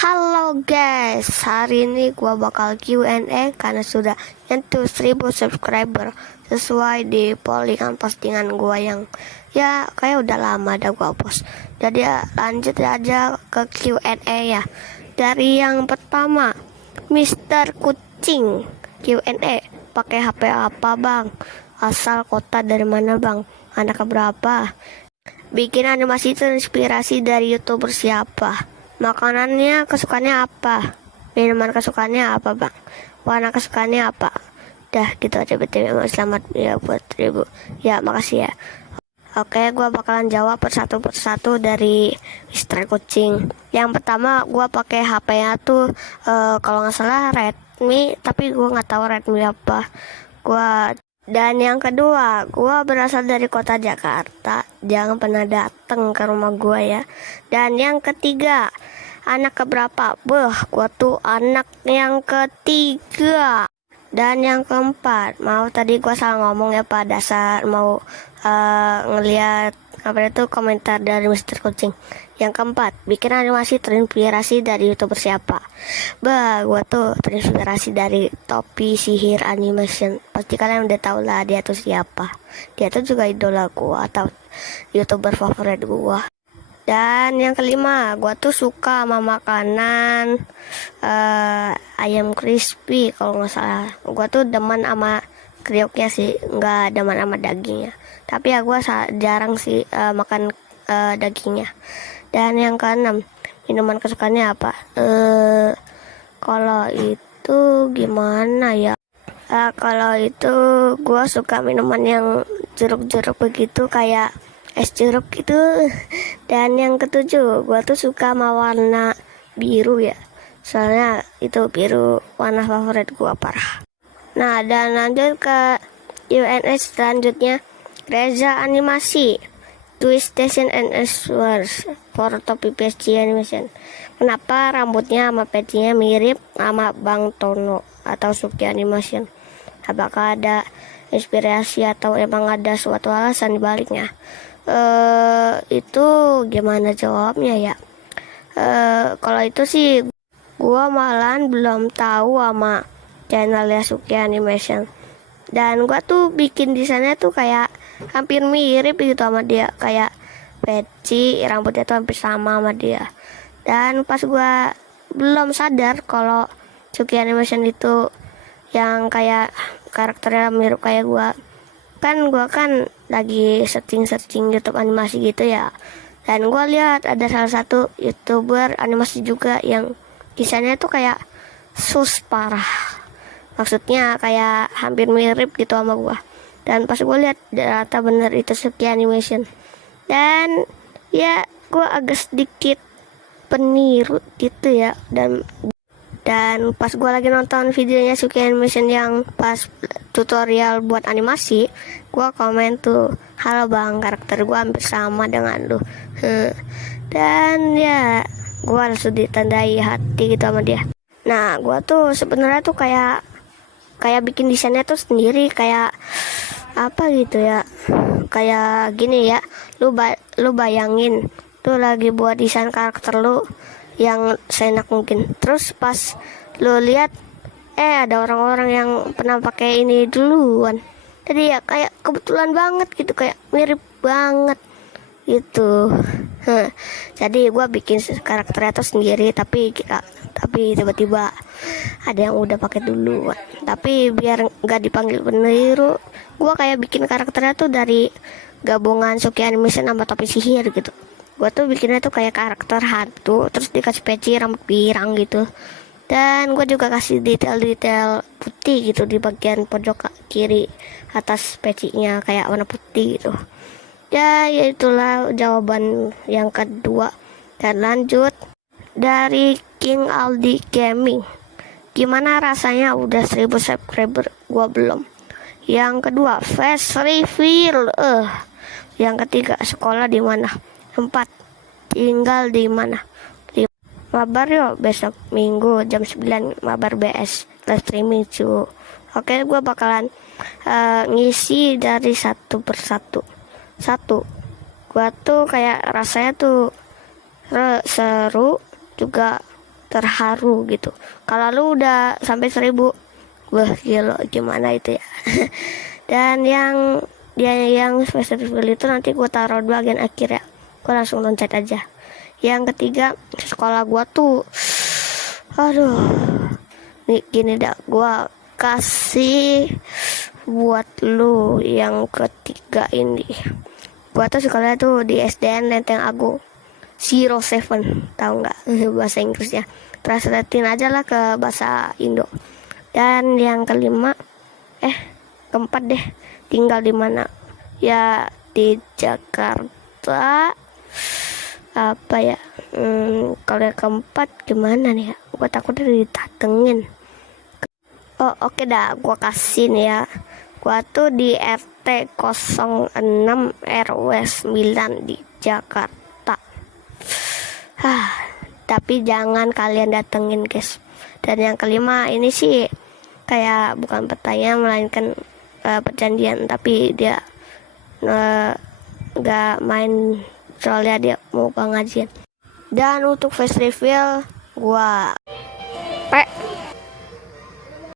Halo guys, hari ini gua bakal Q&A karena sudah nyentuh 1000 subscriber sesuai di postingan gua yang ya kayak udah lama dah gua post. Jadi ya lanjut aja ke Q&A ya. Dari yang pertama, Mister Kucing Q&A, pakai HP apa bang? Asal kota dari mana bang? Anak berapa? Bikin animasi terinspirasi dari YouTuber siapa? Makanannya kesukaannya apa? Minuman kesukaannya apa bang? Warna kesukaannya apa? Dah gitu aja BTW. Selamat ya buat 1000. Ya makasih ya. Oke, gua bakalan jawab persatu dari Mister Kucing. Yang pertama, gua pakai HP-nya tuh kalau nggak salah Redmi, tapi gua nggak tahu Redmi apa. Dan yang kedua, gua berasal dari kota Jakarta. Jangan pernah datang ke rumah gua ya. Dan yang ketiga, anak keberapa? Gua tuh anak yang ketiga. Dan yang keempat, mau tadi gua salah ngomong ya Pak, dasar mau ngelihat apa itu komentar dari Mister Kucing. Yang keempat, bikin animasi terinspirasi dari YouTuber siapa? Gua tuh terinspirasi dari Topi Sihir Animation. Pasti kalian udah tahu lah dia tuh siapa. Dia tuh juga idola gua atau YouTuber favorit gua. Dan yang kelima, gua tuh suka sama makanan ayam crispy kalau nggak salah. Gua tuh demen sama kriuknya sih, nggak demen sama dagingnya. Tapi ya gua jarang sih makan dagingnya. Dan yang keenam, minuman kesukaannya apa? Kalau itu gimana ya? Kalau itu gua suka minuman yang jeruk-jeruk begitu kayak es jeruk gitu. Dan yang ketujuh, gua tuh suka sama warna biru ya, soalnya itu biru warna favorit gua parah. Nah, dan lanjut ke UNS selanjutnya, Reza Animasi, Twist Station and Answers for Topi PSG Animation. Kenapa rambutnya sama pecinya mirip sama Bang Tono atau Suki Animation? Apakah ada inspirasi atau emang ada suatu alasan dibaliknya? Itu gimana jawabnya ya? Kalau itu sih gua malahan belum tahu sama channelnya Suki Animation. Dan gua tuh bikin desainnya tuh kayak hampir mirip gitu sama dia, kayak peci, rambutnya tuh hampir sama sama dia. Dan pas gua belum sadar kalau Suki Animation itu yang kayak karakternya mirip kayak gua kan lagi searching YouTube animasi gitu ya. Dan gua lihat ada salah satu YouTuber animasi juga yang desainnya tuh kayak sus parah. Maksudnya kayak hampir mirip gitu sama gua. Dan pas gua lihat ternyata bener itu Suki Animation. Dan ya gua agak sedikit peniru gitu ya. Dan pas gue lagi nonton videonya Suki Animation yang pas tutorial buat animasi, gue komen tuh, halo bang, karakter gue hampir sama dengan lu. Dan ya gue langsung ditandai hati gitu sama dia. Nah, gue tuh sebenarnya tuh kayak bikin desainnya tuh sendiri, kayak apa gitu ya, kayak gini ya. Lu bayangin tuh lagi buat desain karakter lu yang seenak mungkin. Terus pas lu lihat ada orang-orang yang pernah pakai ini duluan. Jadi ya kayak kebetulan banget gitu, kayak mirip banget gitu. Jadi gua bikin karakternya tuh sendiri, tapi tiba-tiba ada yang udah pakai duluan. Tapi biar nggak dipanggil peniru, gua kayak bikin karakternya tuh dari gabungan Suki Animation sama Topi Sihir gitu. Gue tuh bikinnya tuh kayak karakter hantu, terus dikasih peci rambut pirang gitu. Dan gue juga kasih detail-detail putih gitu di bagian pojok kiri atas pecinya, kayak warna putih gitu. Ya itulah jawaban yang kedua. Dan lanjut dari King Aldi Gaming, gimana rasanya udah 1000 subscriber? Gue belum. Yang kedua, face reveal. Yang ketiga, sekolah di mana? 4, tinggal di mana? 5, mabar yuk besok Minggu jam 9 mabar BS live streaming cu. Oke, gue bakalan ngisi dari satu persatu. Gue tuh kayak rasanya tuh seru juga terharu gitu. Kalau lu udah sampai 1000, wah gila gimana itu ya. Dan yang spesifik itu nanti gue taruh di bagian akhir ya. Gue langsung loncat aja. Yang ketiga, sekolah gue tuh, aduh, nih gini dah, gue kasih buat lu yang ketiga ini. Gue tuh sekolah tuh di SDN Lenteng Agung 07, tahu nggak bahasa Inggrisnya? Translatein aja lah ke bahasa Indo. Dan yang kelima, keempat deh, tinggal di mana? Ya di Jakarta. Apa ya? Kalau yang keempat gimana nih ya? Gue takut ditatengin. Oh oke dah, gue kasih nih ya. Gue tuh di RT 06 RW 9 di Jakarta. Tapi jangan kalian datengin guys. Dan yang kelima ini sih kayak bukan pertanyaan melainkan perjanjian, tapi dia nggak main soalnya dia mau pengajian. Dan untuk face reveal gua